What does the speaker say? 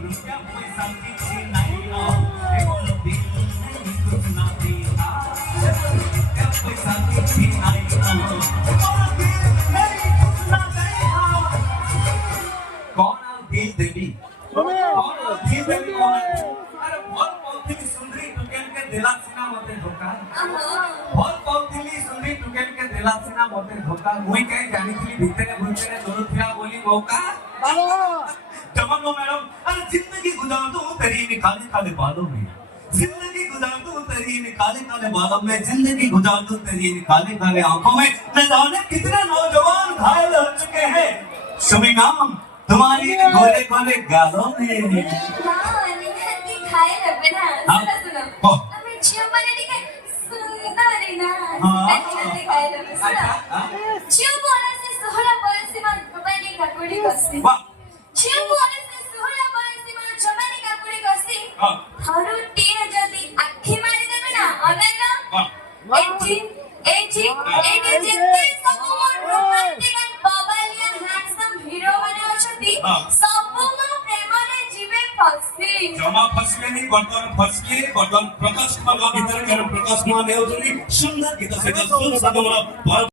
रुपया पैसा किसी नहीं नो कोनो बिल नहीं कुछ ना पीता रुपया पैसा किसी नहीं नो कोनो बिल नहीं कुछ ना देता कौन बिल देवी कौन बिल देवी अरे बहुत पौथिली सुंदरी टुकेन के दिला सिना मते धोखा बहुत पौथिली सुंदरी टुकेन के दिला सिना मते धोखा मुई कहीं जानी थी भीतरे भीतरे दोनों थिया बोली मौका चमन लो मैडम अरे जिंदगी गुजार दूं तेरी निकाले काले बालों में जिंदगी गुजार दूं तेरी निकाले काले बालों में जिंदगी गुजार दूं तेरी निकाले काले आंखों में न जाने कितने नौजवान घायल हो चुके हैं शुभी नाम तुम्हारी गोरे गोरे गालों में घायल है ना सुनो हमें चियो बने दिखे सुंदर ना घायल है सुनो चियो बोला से 16 वर्ष में बनी का कुड़ी कस्ती चियो बोला से 16 वर्ष में जमानी का कुड़ी कस्ती हरु टीन जदी आखी मारी देबे ना अनैना 18 जितने सब रोमांटिक एंड बबलियन हैंडसम हीरो बने अछती सब प्रेम रे जीवे फसी जमा फसले नहीं बर्तन फसले बर्तन प्रकाश कुमार भीतर प्रकाश कुमार ने सुंदर गीत से सुंदर